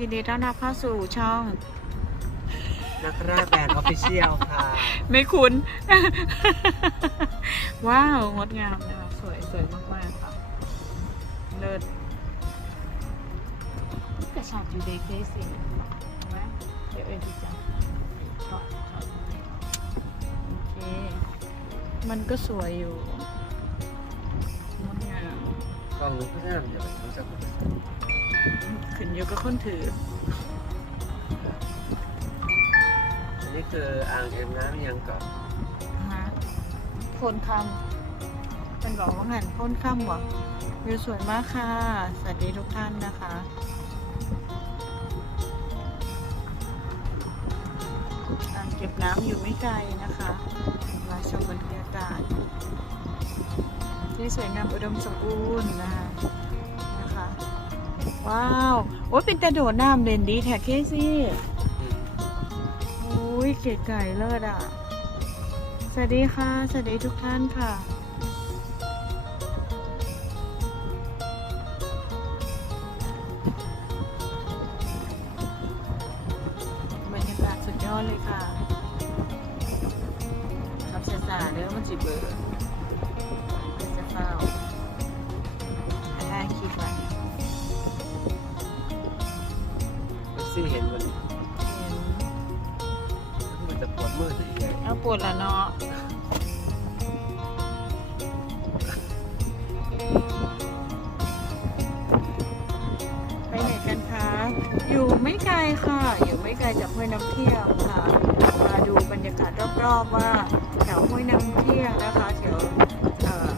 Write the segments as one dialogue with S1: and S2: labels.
S1: ยินดีต้อนรับเข้าสู่ช่อง
S2: นักราแบรนด์ออฟฟิเชียลค่ะ
S1: ไม่คุ้น ว้าว งดงามนะคะสวยสวยมากๆค่ะ เลิศกระชากอยู่เดย์เคสสิเห็นไหมเดี๋ยวเอ็นดีจ้ะถอดถอดโอเค มันก็สวยอยู่งดงาม
S2: กล้องรู้ก็น่าเดี๋ยวรู้จัก
S1: ขึ้นอยู่กับคนถือ
S2: อันนี้คืออ่างเก็บน้ำยังเกาะ
S1: ฮะโคนคำมันบอกว่าหันโคนคำวะวิวสวยมากค่ะ สวัสดีทุกท่านนะคะอ่างเก็บน้ำอยู่ไม่ไกลนะคะ มาชมบรรยากาศที่สวยงามอุดมสมบูรณ์นะคะนะคะ ว้าว โอ้ยเป็นแต่โดดน้ำเด่นดีแท็กเคซี่
S2: อืม
S1: อุ้ยเก๋ไก่เลิศอะ สวัสดีค่ะ สวัสดีทุกท่านค่ะ บรรยากาศสุดยอดเลยค่ะขับเสียสาเด้อมันจิเบอร์ ปว
S2: ด
S1: ละเนาะไปไหนกันคะ อยู่ไม่ไกลค่ะ อยู่ไม่ไกลจากห้วยน้ำเที่ยงค่ะ มาดูบรรยากาศรอบๆว่าแถวห้วยน้ำเที่ยงนะคะแถวเอ่อ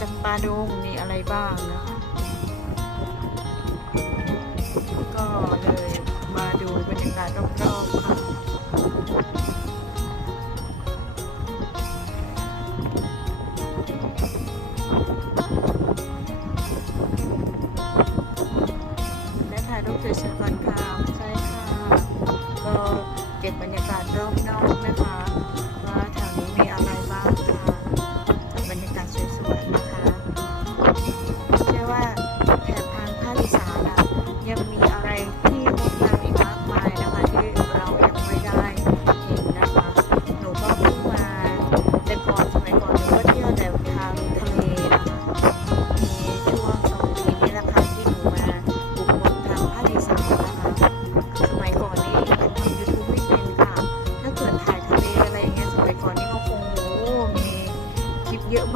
S1: จำปาดงมีอะไรบ้างนะคะ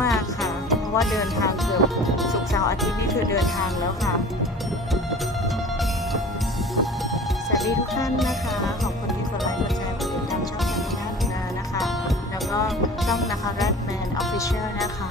S1: มากค่ะ เพราะว่าเดินทางเกือบสุกเสาร์อาทิตย์นี่คือเดินทางแล้วค่ะ สวัสดีทุกท่านนะคะ ขอบคุณที่กดไลค์กดแชร์กดติดตามช่องทางนี้นานะคะ แล้วก็ช่องนะคะ Red Man Official นะคะ